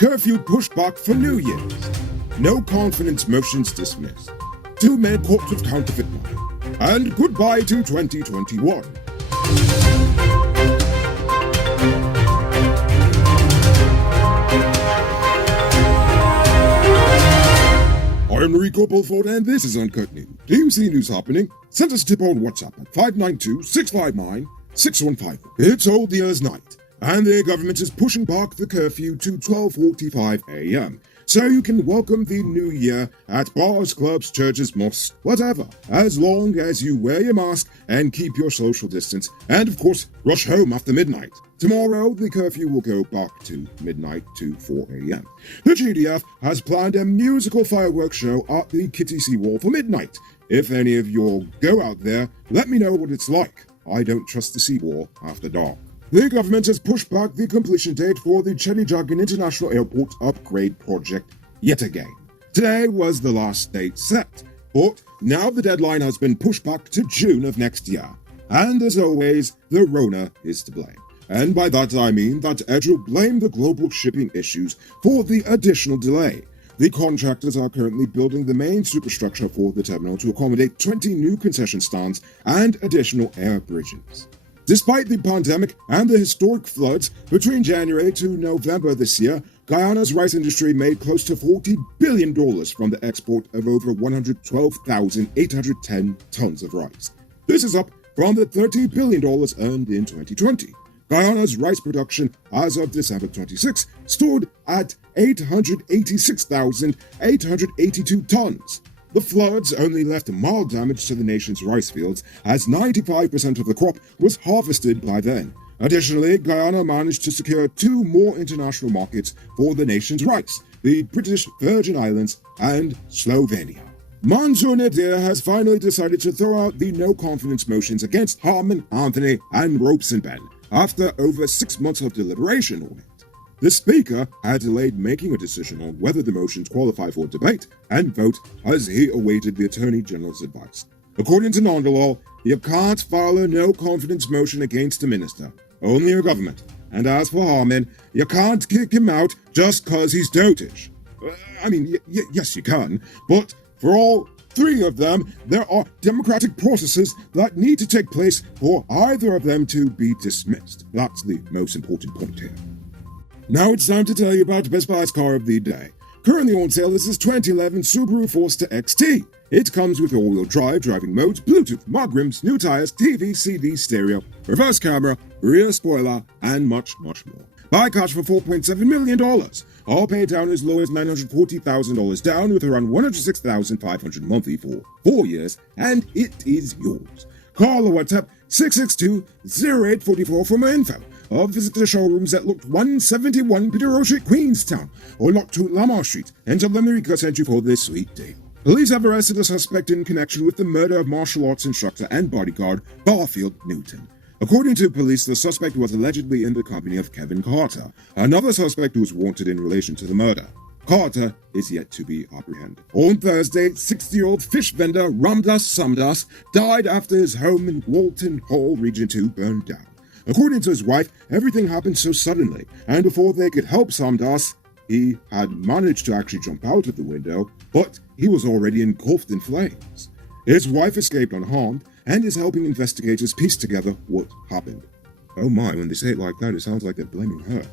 Curfew pushed back for New Year's. No confidence motions dismissed. 2 men caught with counterfeit money. And goodbye to 2021. I'm Rico Bulford, and this is Uncut News. Do you see news happening? Send us a tip on WhatsApp at 592-659-6150. It's Old Year's Night, and the government is pushing back the curfew to 12:45 a.m. So you can welcome the new year at bars, clubs, churches, mosques, whatever, as long as you wear your mask and keep your social distance, and of course, rush home after midnight. Tomorrow, the curfew will go back to midnight to 4 a.m. The GDF has planned a musical fireworks show at the Kitty Seawall for midnight. If any of you go out there, let me know what it's like. I don't trust the seawall after dark. The government has pushed back the completion date for the Chedijagan International Airport upgrade project yet again. Today was the last date set, but now the deadline has been pushed back to June of next year. And as always, the Rona is to blame. And by that I mean that Edge will blame the global shipping issues for the additional delay. The contractors are currently building the main superstructure for the terminal to accommodate 20 new concession stands and additional air bridges. Despite the pandemic and the historic floods, between January to November this year, Guyana's rice industry made close to $40 billion from the export of over 112,810 tons of rice. This is up from the $30 billion earned in 2020. Guyana's rice production as of December 26 stood at 886,882 tons. The floods only left mild damage to the nation's rice fields, as 95% of the crop was harvested by then. Additionally, Guyana managed to secure 2 more international markets for the nation's rice, the British Virgin Islands and Slovenia. Mansour Nadir has finally decided to throw out the no-confidence motions against Harman, Anthony and Robeson-Ben after over 6 months of deliberation on it. The Speaker had delayed making a decision on whether the motions qualify for debate and vote as he awaited the Attorney General's advice. According to Nondalaw, you can't file a no-confidence motion against a minister, only a government. And as for Harman, you can't kick him out just cause he's dotish. Yes you can, but for all 3 of them, there are democratic processes that need to take place for either of them to be dismissed. That's the most important point here. Now it's time to tell you about Best Buy's car of the day. Currently on sale is this 2011 Subaru Forester XT. It comes with all-wheel drive, driving modes, Bluetooth, mud rims, new tires, TV, CD, stereo, reverse camera, rear spoiler, and much, much more. Buy cash for $4.7 million. All paid down as low as $940,000 down with around $106,500 monthly for 4 years, and it is yours. Call or WhatsApp 662-0844 for more info. Or visit the showrooms at Lot 171 Peter Road Street, Queenstown, or Lot 2 Lamar Street, and tell them Rico sent you for this sweet deal. Police have arrested a suspect in connection with the murder of martial arts instructor and bodyguard Barfield Newton. According to police, the suspect was allegedly in the company of Kevin Carter, another suspect who was wanted in relation to the murder. Carter is yet to be apprehended. On Thursday, 60-year-old fish vendor Ramdas Samdas died after his home in Walton Hall, Region 2, burned down. According to his wife, everything happened so suddenly, and before they could help Samdas, he had managed to actually jump out of the window, but he was already engulfed in flames. His wife escaped unharmed and is helping investigators piece together what happened. Oh my, when they say it like that, it sounds like they're blaming her.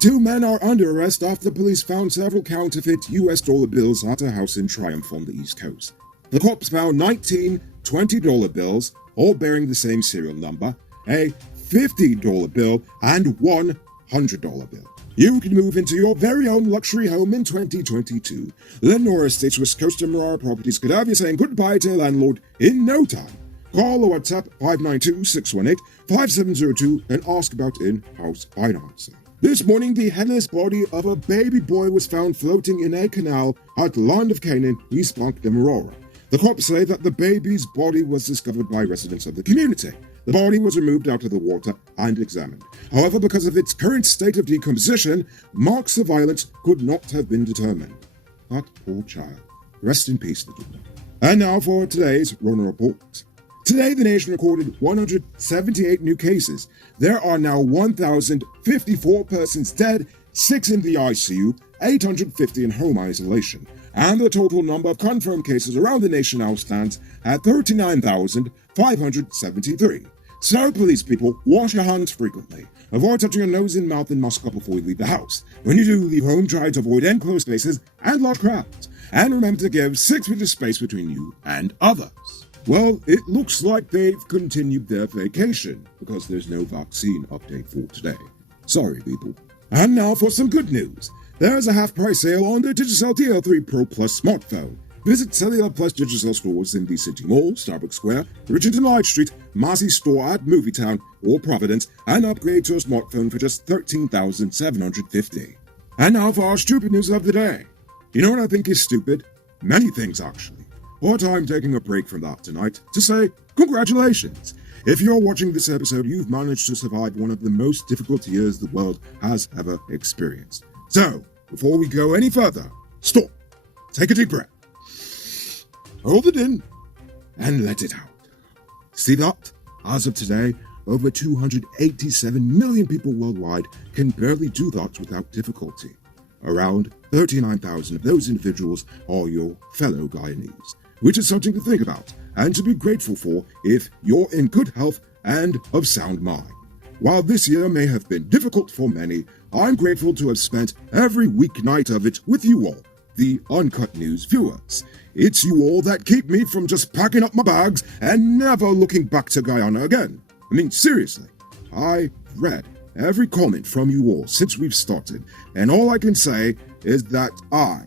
2 men are under arrest after police found several counterfeit US dollar bills at a house in Triumph on the East Coast. The cops found 19 $20 bills, all bearing the same serial number, a $50 bill, and one $100 bill. You can move into your very own luxury home in 2022. Lenore Estates West Coast and Marara Properties could have you saying goodbye to a landlord in no time. Call or WhatsApp 592-618-5702 and ask about in-house financing. This morning, the headless body of a baby boy was found floating in a canal at Land of Canaan, East Bank, Demerara. The cops say that the baby's body was discovered by residents of the community. The body was removed out of the water and examined. However, because of its current state of decomposition, marks of violence could not have been determined. That poor child. Rest in peace, little one. And now for today's Rona Report. Today, the nation recorded 178 new cases. There are now 1,054 persons dead, 6 in the ICU, 850 in home isolation, and the total number of confirmed cases around the nation now stands at 39,573. So please people, wash your hands frequently. Avoid touching your nose and mouth and mask up before you leave the house. When you do leave home, try to avoid enclosed spaces and large crowds. And remember to give 6 feet of space between you and others. Well, it looks like they've continued their vacation because there's no vaccine update for today. Sorry people. And now for some good news. There's a half-price sale on the Digicel TL3 Pro Plus smartphone. Visit Cellular Plus Digicel stores in the City Mall, Starbucks Square, Richardson Light Street, Massey Store at Movietown, or Providence, and upgrade to a smartphone for just $13,750. And now for our stupid news of the day. You know what I think is stupid? Many things, actually. But I'm taking a break from that tonight to say congratulations. If you're watching this episode, you've managed to survive one of the most difficult years the world has ever experienced. So, before we go any further, stop, take a deep breath, hold it in, and let it out. See that? As of today, over 287 million people worldwide can barely do that without difficulty. Around 39,000 of those individuals are your fellow Guyanese, which is something to think about and to be grateful for if you're in good health and of sound mind. While this year may have been difficult for many, I'm grateful to have spent every weeknight of it with you all, the Uncut News viewers. It's you all that keep me from just packing up my bags and never looking back to Guyana again. I mean, seriously, I read every comment from you all since we've started, and all I can say is that I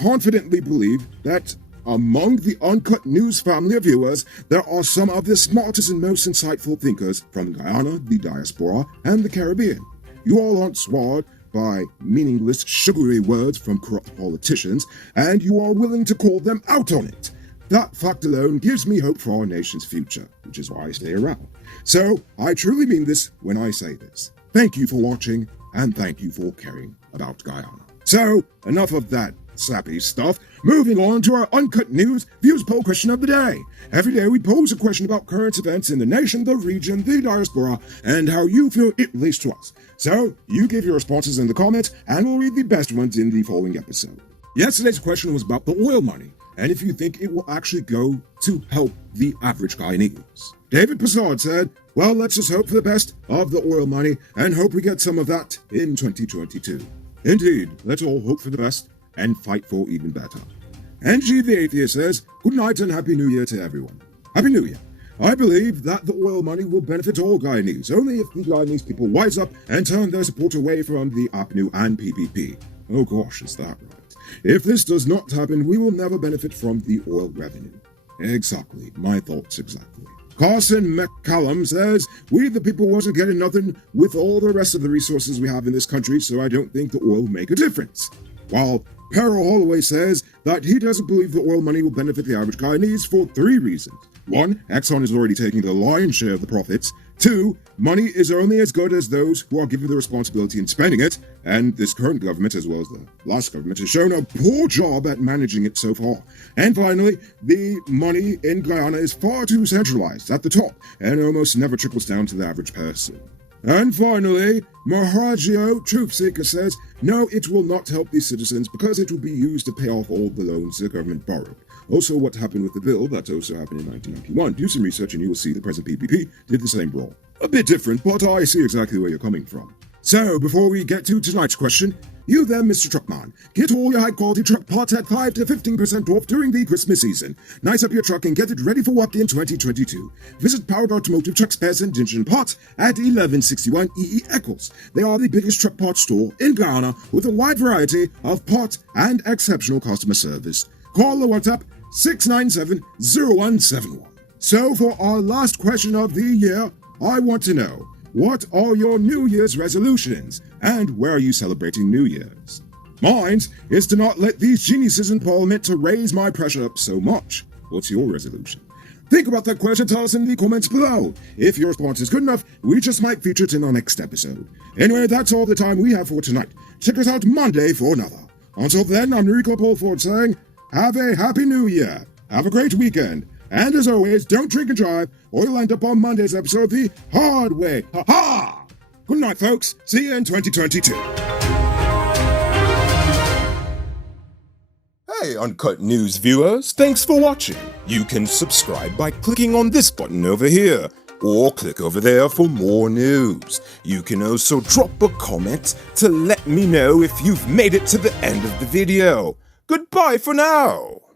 confidently believe that among the Uncut News family of viewers, there are some of the smartest and most insightful thinkers from Guyana, the diaspora, and the Caribbean. You all aren't swayed by meaningless, sugary words from corrupt politicians, and you are willing to call them out on it. That fact alone gives me hope for our nation's future, which is why I stay around. So, I truly mean this when I say this. Thank you for watching, and thank you for caring about Guyana. So, enough of that sappy stuff. Moving on to our Uncut News Views Poll question of the day. Every day we pose a question about current events in the nation, the region, the diaspora, and how you feel it relates to us. So, you give your responses in the comments, and we'll read the best ones in the following episode. Yesterday's question was about the oil money, and if you think it will actually go to help the average Guyanese. David Passard said, well, let's just hope for the best of the oil money, and hope we get some of that in 2022. Indeed, let's all hope for the best, and fight for even better. NG the Atheist says, good night and Happy New Year to everyone. Happy New Year. I believe that the oil money will benefit all Guyanese, only if the Guyanese people wise up and turn their support away from the APNU and PPP. Oh gosh, is that right? If this does not happen, we will never benefit from the oil revenue. Exactly, my thoughts exactly. Carson McCallum says, we the people wasn't getting nothing with all the rest of the resources we have in this country, so I don't think the oil will make a difference. While Perro Holloway says that he doesn't believe the oil money will benefit the average Guyanese for 3 reasons. 1, Exxon is already taking the lion's share of the profits. 2, money is only as good as those who are given the responsibility in spending it, and this current government, as well as the last government, has shown a poor job at managing it so far. And finally, the money in Guyana is far too centralized at the top, and almost never trickles down to the average person. And finally, Maharajio Truth Seeker says, no, it will not help these citizens because it will be used to pay off all the loans the government borrowed. Also, what happened with the bill, that also happened in 1991. Do some research and you will see the present PPP did the same role. A bit different, but I see exactly where you're coming from. So, before we get to tonight's question, you there, Mr. Truckman, get all your high-quality truck parts at 5 to 15% off during the Christmas season. Nice up your truck and get it ready for work in 2022. Visit Powered Automotive Truck Spares and Engine Parts at 1161 EE Eccles. They are the biggest truck parts store in Guyana with a wide variety of parts and exceptional customer service. Call or WhatsApp 697-0171. So for our last question of the year, I want to know, what are your New Year's resolutions, and where are you celebrating New Year's? Mine is to not let these geniuses in Parliament to raise my pressure up so much. What's your resolution? Think about that question, tell us in the comments below. If your response is good enough, we just might feature it in our next episode. Anyway, that's all the time we have for tonight. Check us out Monday for another. Until then, I'm Rico Polford saying, have a happy New Year, have a great weekend, and as always, don't drink and drive, or you'll end up on Monday's episode the hard way. Ha ha! Good night, folks. See you in 2022. Hey Uncut News viewers, thanks for watching. You can subscribe by clicking on this button over here, or click over there for more news. You can also drop a comment to let me know if you've made it to the end of the video. Goodbye for now.